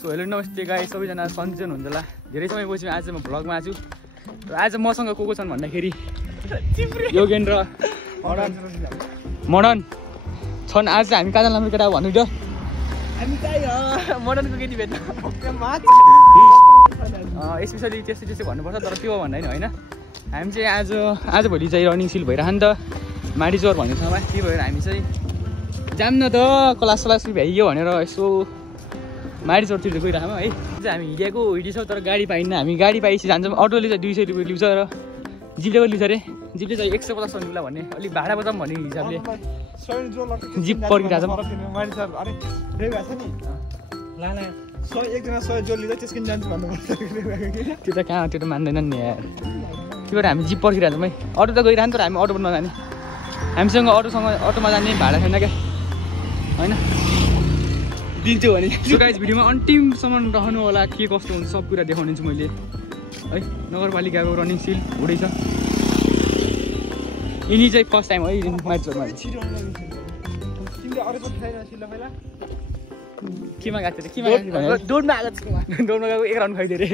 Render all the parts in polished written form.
So hello नमस्ते guys, सबैजना सन्चै हुनुहुन्छ होला। धेरै समयपछि आज म भ्लगमा आछु। र आज मसँग को छन् भन्दाखेरि योगेन्द्र मडन छन्। आज हामी कहाँ जानु केटा भन्नु त? हामी चाहिँ मडनको केटी भेट्न स्पेसली त्यस्तै भन्नुपर्छ, तर त्यो भन्दा होइन। हामी चाहिँ आज भोलि चाहिँ रनिङ सिल भइरह नि त माडीचौर भन्ने ठाउँमा। त्यही भएर हामी चाहिँ जाम न त क्लास भ्याइयो भनेर यसो माडीचौरतिर गइरहेको है। हामी हिँडेछौँ तर गाडी पाइन्न। हामी गाडी पाएपछि जान्छौँ। अटोले चाहिँ 200 रुपियाँ लिन्छ र जिपले पनि लिन्छ अरे। जिपले चाहिँ 150 लिउँला भन्ने, अलिक भाडा बचाउँ भन्ने हिसाबले जिप पर्खिरहेको छौँ। त्यो त कहाँ, त्यो त मान्दैनन् नि यार। त्यही भएर हामी जिप पर्खिरहेको छौँ है। अटो त गइरहन्छ तर हामी अटो पनि नजाने। हामीसँग अटोमा जाने भाडा छैन क्या, होइन दिन्छु भने। सो गाइस भिडियोमा अन्तिमसम्म रहनु होला। के कस्तो हुन्छ सब कुरा देखाउनेछु मैले है। नगरपालिकाको रनिङ सिल हुँदैछ। यिनी चाहिँ फर्स्ट टाइम है माडीचौरमा। केमा गएको थियो? डोरमा गएको 1 राउन्ड खाइदियो अरे।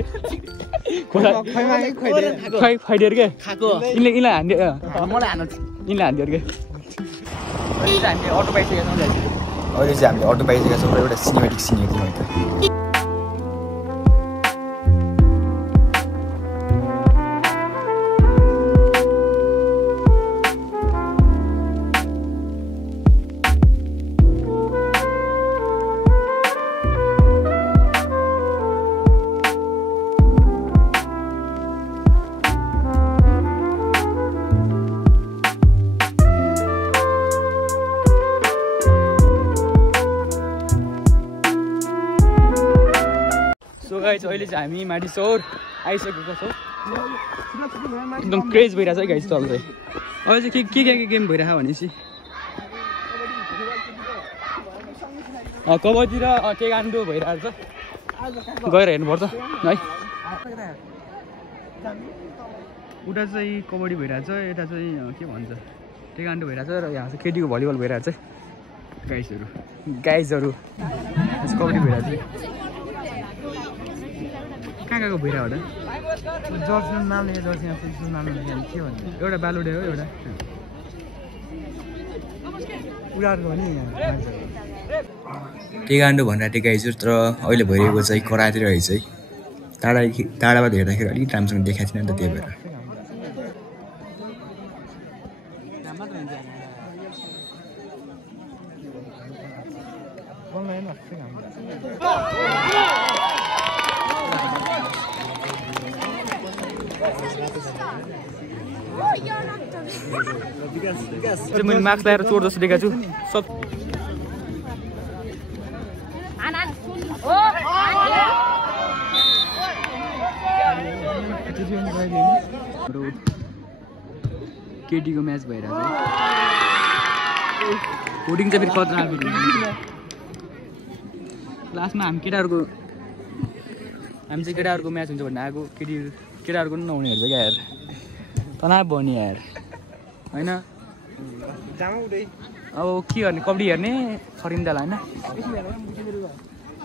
खुवाइदियो क्या यिनलाई हान्दियो। मलाई हान्नु यिनलाई हान्दियो अरे क्या। अहिले चाहिँ हामीले अटो पाइसकेका छौँ। अहिले चाहिँ हामीले अटो पाइसकेका छौँ र एउटा सिनेमेटिक सिन हेर्छौँ है त। अहिले चाहिँ हामी माडीचौर आइसकेको छौँ। एकदम क्रेज भइरहेछ है गाइस तल चाहिँ। अहिले चाहिँ के गेम भइरहेको भनेपछि कबड्डी र टेगान्डो भइरहेको छ। गएर हेर्नुपर्छ है। उता चाहिँ कबड्डी भइरहेछ, यता चाहिँ के भन्छ टेगान्डो भइरहेछ र यहाँ चाहिँ केटीको भलिबल भइरहेछ गाइसहरू। कबड्डी भइरहेछ। कहाँ गएको भइरह होला? जर्सी नाम लेखेँ, जर्सी नाम लेखेँ के भन्नु? एउटा बालुडे हो, एउटा उडाहरूको भने टेगान्डो भनेर टेकाइ छु, तर अहिले भइरहेको चाहिँ कराते रहेछ है। टाढाबाट हेर्दाखेरि अलिक राम्रोसँग देखाएको थिएन नि त, त्यही भएर। मैले मास्क लगाएर चोर जस्तो देखाएको छु सब। केटीको म्याच भइरहेको छ। होर्डिङ चाहिँ फेरि खतरनाक भिडियो। लास्टमा हामी चाहिँ केटाहरूको म्याच हुन्छ भन्ने आएको। केटाहरूको पनि नहुने हेर्छ क्या यार। तनाव भयो नि यार, होइन? अब के गर्ने, कबड्डी हेर्ने खरिन्दाला होइन?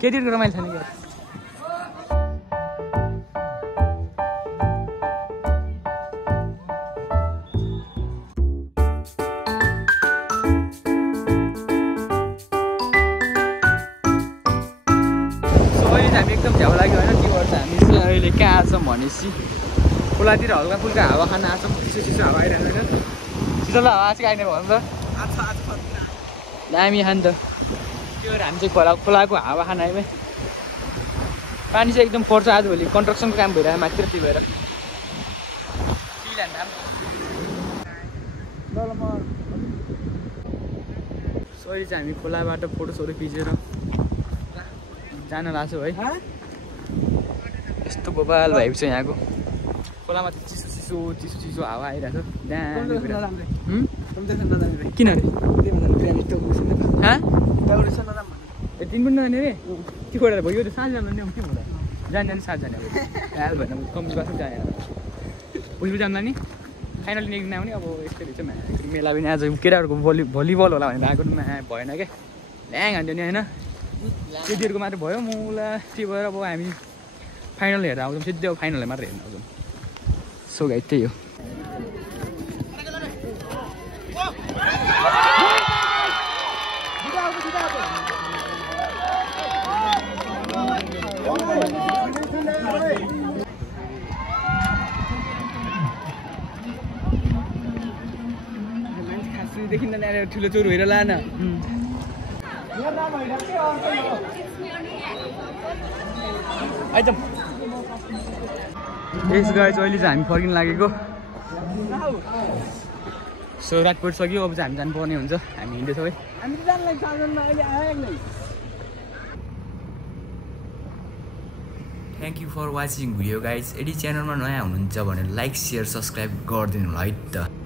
केटीहरूको रमाइलो छैन क्या। अहिले चाहिँ हामी एकदम झ्याउ लाग्यो होइन। त्यो भएर हामी चाहिँ अहिले कहाँ आछौँ भनेपछि खोलातिर हल्का फुल्का हावा खान आछौँ। चिसो हावा आइरहेको होइन? शीतल हावा चाहिँ आइने भयो नि त दामी खान्छ। त्यो भएर हामी चाहिँ खोलाको हावा खान आयौँ है। पानी चाहिँ एकदम पर्छ। आजभोलि कन्स्ट्रक्सनको काम भइरहेको माथितिर, त्यही भएर अहिले चाहिँ हामी खोलाबाट फोटोसोटो खिचेर जान लाग्छौँ है। यस्तो गोपाल भाइब छ यहाँको। खोलामा चिसो हावा आइरहेको छ। किन अरे? तिन पनि नजाने अरे? के खोला भयो? यो त साँझ जानु नि के हुँदा जाने साँझ जाने हाल भएन। कम्ती बस्नु जाने उयो जान्दा नि फाइनली एक दिन आउने। अब यस्तै रहेछ मेला पनि। आज केटाहरूको भलिबल होला भनेर आएको भएन क्या। ल्याङ हान्थ्यो नि होइन? केटीहरूको मात्रै भयो मुला त्यही भएर अब हामी फाइनल हेरेर आउँछौँ सिधै अब फाइनललाई मात्रै हेर्न आउँछौँ सो गाइस त्यही हो देखि न ठुलो चोर हेरेर लान आइटम यस गाइस अहिले चाहिँ हामी फर्किन लागेको सो रातकोट सक्यो अब चाहिँ हामी जानुपर्ने हुन्छ हामी हिँड्दैछौँ है thank you for watching video guys यदि च्यानलमा नयाँ हुनुहुन्छ भने लाइक सेयर सब्सक्राइब गरिदिनु होला है त